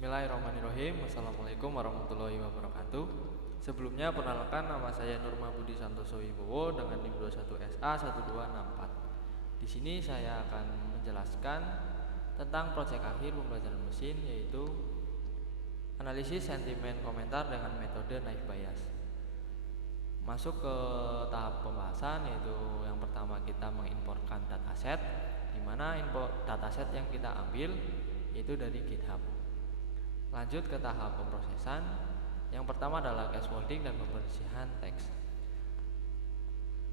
Bismillahirrahmanirrahim. Assalamualaikum warahmatullahi wabarakatuh. Sebelumnya perkenalkan, nama saya Nurma Budi Santoso Wibowo dengan NIM 21SA1264. Di sini saya akan menjelaskan tentang proyek akhir pembelajaran mesin, yaitu analisis sentimen komentar dengan metode naive Bayes. Masuk ke tahap pembahasan, yaitu yang pertama kita mengimportkan dataset, di mana dataset yang kita ambil yaitu dari GitHub. Lanjut ke tahap pemrosesan. Yang pertama adalah scaffolding dan pembersihan teks.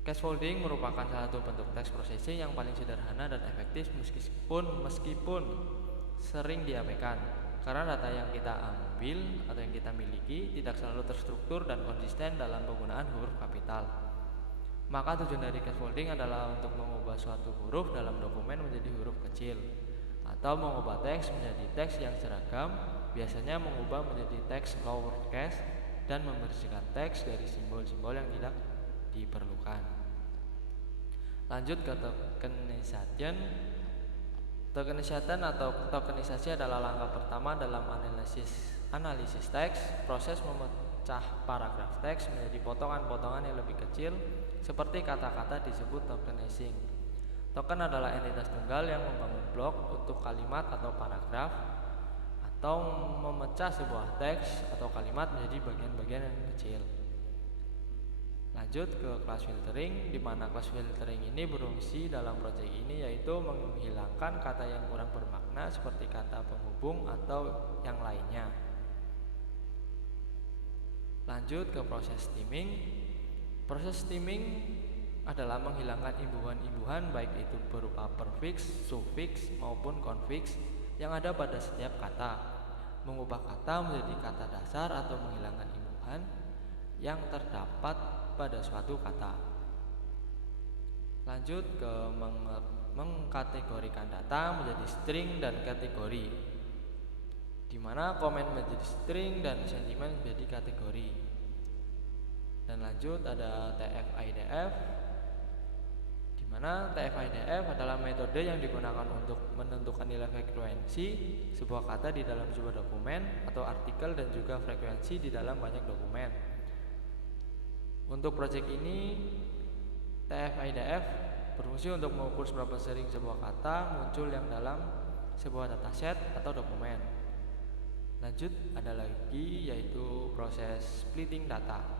Scaffolding merupakan salah satu bentuk text processing yang paling sederhana dan efektif meskipun sering diabaikan, karena data yang kita ambil atau yang kita miliki tidak selalu terstruktur dan konsisten dalam penggunaan huruf kapital. Maka tujuan dari scaffolding adalah untuk mengubah suatu huruf dalam dokumen menjadi huruf kecil, atau mengubah teks menjadi teks yang seragam, biasanya mengubah menjadi teks lowercase, dan membersihkan teks dari simbol-simbol yang tidak diperlukan. Lanjut ke tokenization. Tokenization atau tokenisasi adalah langkah pertama dalam analisis teks. Proses memecah paragraf teks menjadi potongan-potongan yang lebih kecil, seperti kata-kata disebut tokenizing. Token adalah entitas tunggal yang membangun blok untuk kalimat atau paragraf, atau memecah sebuah teks atau kalimat menjadi bagian-bagian yang kecil. Lanjut ke class filtering, di mana class filtering ini berfungsi dalam proyek ini, yaitu menghilangkan kata yang kurang bermakna seperti kata penghubung atau yang lainnya. Lanjut ke proses stemming. Proses stemming adalah menghilangkan imbuhan-imbuhan, baik itu berupa prefix, suffix maupun konfiks yang ada pada setiap kata, mengubah kata menjadi kata dasar atau menghilangkan imbuhan yang terdapat pada suatu kata. Lanjut ke mengkategorikan data menjadi string dan kategori, di mana komen menjadi string dan sentimen menjadi kategori. Dan lanjut ada TF-IDF, di mana TF-IDF adalah metode yang digunakan untuk menentukan nilai frekuensi sebuah kata di dalam sebuah dokumen atau artikel, dan juga frekuensi di dalam banyak dokumen. Untuk proyek ini, TF-IDF berfungsi untuk mengukur seberapa sering sebuah kata muncul yang dalam sebuah dataset atau dokumen. Lanjut ada lagi, yaitu proses splitting data.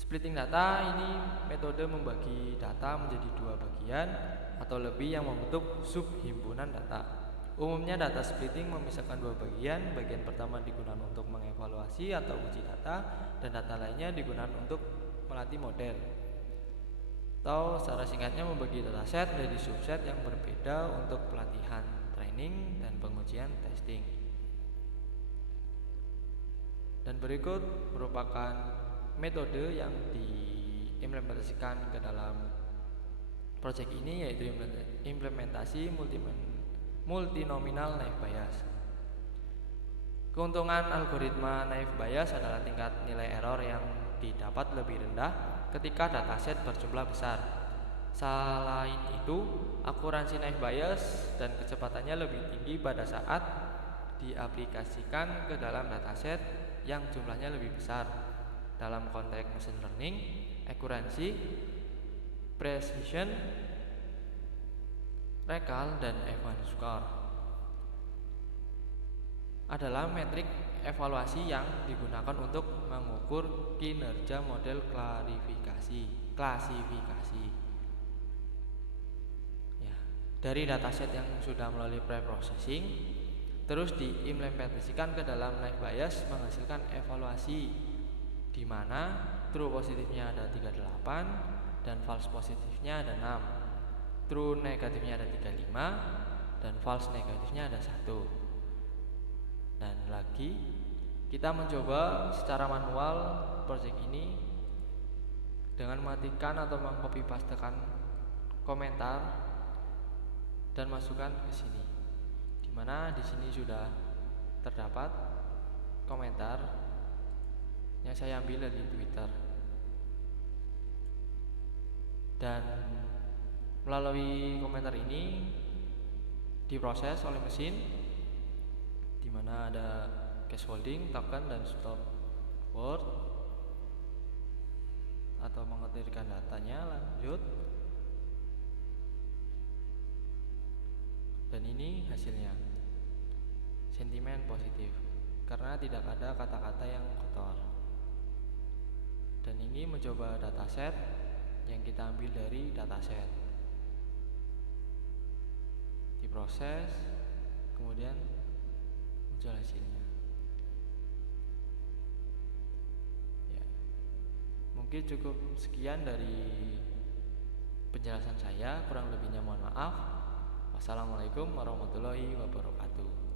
Splitting data ini metode membagi data menjadi dua bagian atau lebih yang membentuk subhimpunan data. Umumnya data splitting memisahkan dua bagian. Bagian pertama digunakan untuk mengevaluasi atau uji data, dan data lainnya digunakan untuk melatih model. Atau secara singkatnya membagi dataset menjadi subset yang berbeda untuk pelatihan, training, dan pengujian testing. Dan berikut merupakan metode yang diimplementasikan ke dalam proyek ini, yaitu implementasi multinominal naive Bayes. Keuntungan algoritma naive Bayes adalah tingkat nilai error yang didapat lebih rendah ketika dataset berjumlah besar. Selain itu, akurasi naive Bayes dan kecepatannya lebih tinggi pada saat diaplikasikan ke dalam dataset yang jumlahnya lebih besar. Dalam konteks machine learning, accuracy, precision, recall, dan Evans score adalah metrik evaluasi yang digunakan untuk mengukur kinerja model klasifikasi. Ya, dari dataset yang sudah melalui pre-processing terus diimplementasikan ke dalam naive Bayes menghasilkan evaluasi, di mana true positifnya ada 38 dan false positifnya ada 6. True negatifnya ada 35 dan false negatifnya ada 1. Dan lagi kita mencoba secara manual project ini dengan mematikan atau mengcopy pastekan komentar dan masukkan ke sini, di mana di sini sudah terdapat komentar yang saya ambil dari Twitter. Dan melalui komentar ini diproses oleh mesin dimana ada case holding, token, dan stop word atau mengetikkan datanya. Lanjut, dan ini hasilnya, sentimen positif karena tidak ada kata-kata yang kotor. Dan ini mencoba dataset yang kita ambil dari dataset, diproses, kemudian muncul hasilnya. Ya, mungkin cukup sekian dari penjelasan saya, kurang lebihnya mohon maaf. Wassalamualaikum warahmatullahi wabarakatuh.